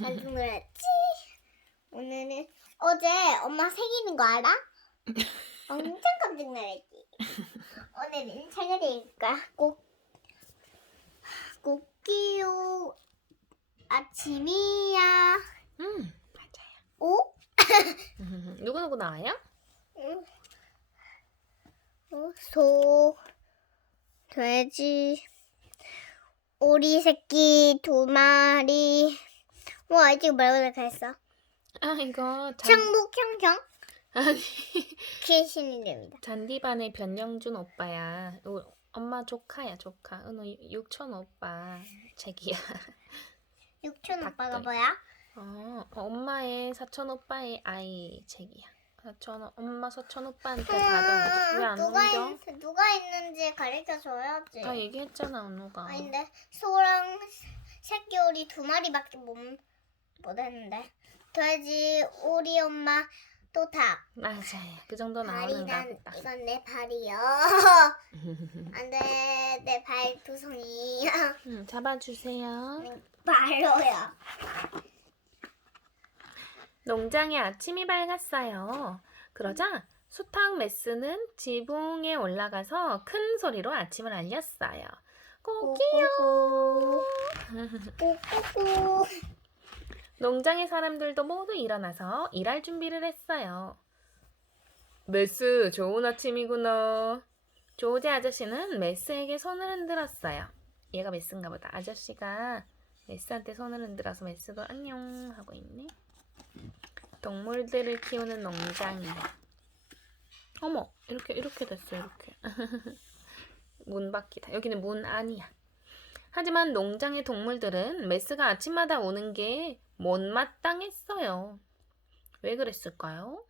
깜짝 놀랐지? 오늘은 어제 엄마 생일인 거 알아? 엄청 깜짝 놀랐지? 오늘은 생일이니까 꼭 꼭기요 아침이야 음, 맞아요. 오? 누구 누구 나와요? 응. 어, 소, 돼지, 오리 새끼 두 마리. 와, 아직 말보다 했어. 아 이거 잔, 창복 형형 아니 귀신 이름이다. 잔디반의 변영준 오빠야. 우- 엄마 조카야 조카. 은호 육촌 오빠 책이야. 육촌 오빠가 닭들. 뭐야? 어, 엄마의 사촌 오빠의 아이 책이야. 사촌 엄마 사촌 오빠한테 음, 받은 왜안 누가 넘겨? 있, 누가 있는지 가르쳐 줘야지. 다 얘기했잖아 은호가. 아닌데 소랑 새끼 오리 두 마리밖에 못 못했는데 돼지 오리 엄마 또 닭. 맞아요. 그 정도 발이란 보다. 이건 내 발이요. 안돼 내 발 두성이야. 음, 잡아주세요. 발로요. 농장에 아침이 밝았어요. 그러자 수탉 메스는 지붕에 올라가서 큰 소리로 아침을 알렸어요. 꼬기요. 꼬꼬꼬. 농장의 사람들도 모두 일어나서 일할 준비를 했어요. 메스, 좋은 아침이구나. 조제 아저씨는 메스에게 손을 흔들었어요. 얘가 메스인가 보다. 아저씨가 메스한테 손을 흔들어서 메스도 안녕 하고 있네. 동물들을 키우는 농장이야. 어머, 이렇게 이렇게 됐어 이렇게. 문 밖이다. 여기는 문 안이야. 하지만 농장의 동물들은 메스가 아침마다 오는 게 못마땅했어요. 왜 그랬을까요?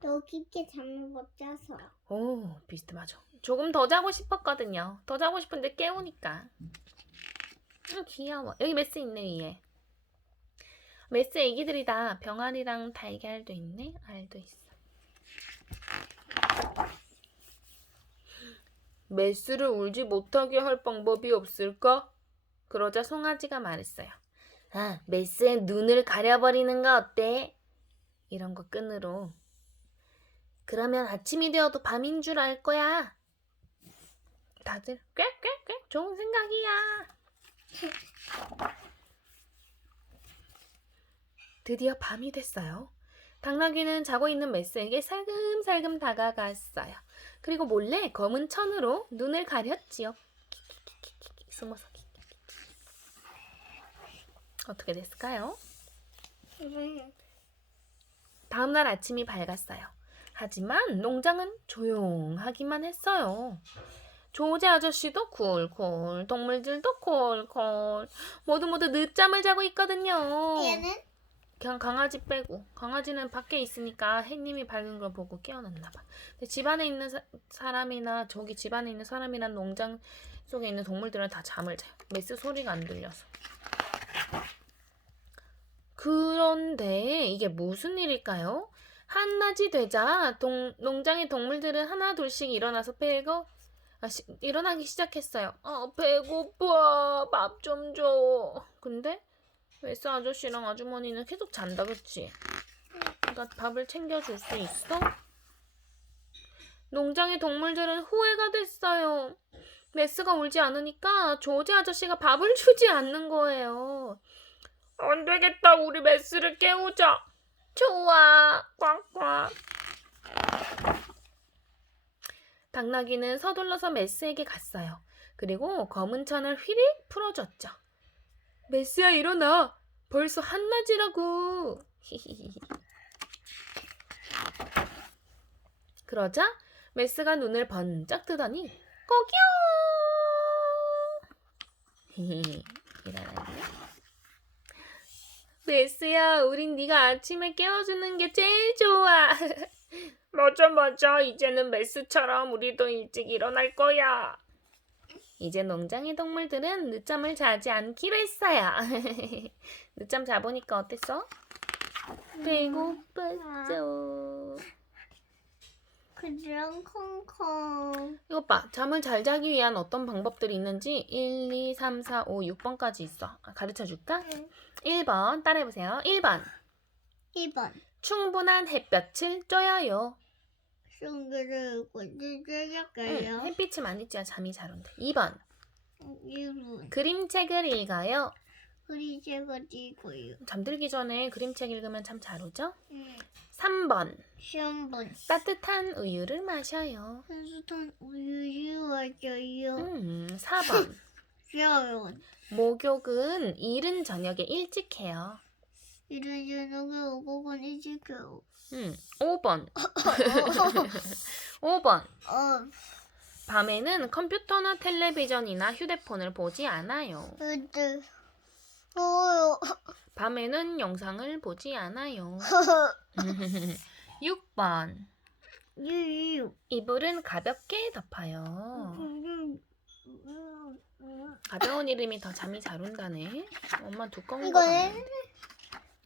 더 깊게 잠을 못 자서. 오, 비슷해 맞아. 조금 더 자고 싶었거든요. 더 자고 싶은데 깨우니까. 음, 귀여워. 여기 메스 있네 위에. 메스 애기들이다. 병아리랑 달걀도 있네. 알도 있어. 메스를 울지 못하게 할 방법이 없을까? 그러자 송아지가 말했어요. 아, 메스의 눈을 가려버리는 거 어때? 이런 거 끈으로. 그러면 아침이 되어도 밤인 줄 알 거야. 다들 꽥꽥꽥 좋은 생각이야. 드디어 밤이 됐어요. 당나귀는 자고 있는 메스에게 살금살금 다가갔어요. 그리고 몰래 검은 천으로 눈을 가렸지요. 숨어서. 어떻게 됐을까요? 음, 다음날 아침이 밝았어요. 하지만 농장은 조용하기만 했어요. 조제 아저씨도 쿨쿨, 동물들도 콜콜, 모두 모두 늦잠을 자고 있거든요. 얘는 그냥 강아지 빼고 강아지는 밖에 있으니까 해님이 밝은 걸 보고 깨어났나 봐. 근데 집 안에 있는 사, 람이나 저기 집 안에 있는 사람이나 농장 속에 있는 동물들은 다 잠을 자요. 메스 소리가 안 들려서. 그런데 이게 무슨 일일까요? 한낮이 되자 동, 농장의 동물들은 하나 둘씩 일어나서 배고 아, 시, 일어나기 시작했어요. 아 배고파 밥 좀 줘. 근데 웨스 아저씨랑 아주머니는 계속 잔다 그치? 나 밥을 챙겨줄 수 있어? 농장의 동물들은 후회가 됐어요. 메스가 울지 않으니까 조제 아저씨가 밥을 주지 않는 거예요. 안 되겠다. 우리 메스를 깨우자. 좋아. 꽉꽉. 당나귀는 서둘러서 메스에게 갔어요. 그리고 검은 천을 휘릭 풀어줬죠. 메스야 일어나. 벌써 한낮이라고. 그러자 메스가 눈을 번쩍 뜨더니 꼬기요. 일어났 네. 메스야, 우린 네가 아침에 깨워주는 게 제일 좋아. 맞아, 맞아. 이제는 메스처럼 우리도 일찍 일어날 거야. 이제 농장의 동물들은 늦잠을 자지 않기로 했어요. 늦잠 자보니까 어땠어? 배고팠어. 그랑 콩콩. 이것 봐. 잠을 잘 자기 위한 어떤 방법들이 있는지 1, 2, 3, 4, 5, 6번까지 있어. 가르쳐 줄까? 응. 1번 따라해보세요. 1번 2번. 충분한 햇볕을 쬐어요. 송그를 응, 고지저녁가요. 햇빛이 많이 쬐야 잠이 잘 온대. 2번 1분. 그림책을 읽어요. 제가 이고요. 잠들기 전에 그림책 읽으면 잠잘 오죠? 응. 3번 시험분. 따뜻한 우유를 마셔요. 한수탄 우유 와줘요. 음, 4번 시험. 목욕은 이른 저녁에 일찍 해요. 이런 저녁에 오고건 일찍 해요. 음, 5번 5번 어, 밤에는 컴퓨터나 텔레비전이나 휴대폰을 보지 않아요. 으 들. 어요. 밤에는 영상을 보지 않아요. 6번 유유. 이불은 가볍게 덮어요. 음, 가벼운 이름이 더 잠이 잘 온다네. 엄마 두꺼운 거 이거는 같네.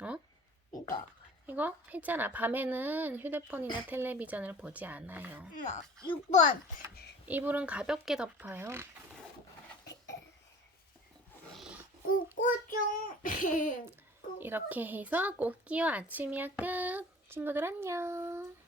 어? 이거. 이거 했잖아. 밤에는 휴대폰이나 텔레비전을 보지 않아요. 엄마, 6번. 이불은 가볍게 덮어요. 꼬꼬종. 이렇게 해서 꽃기와 아침이야 끝. 친구들 안녕.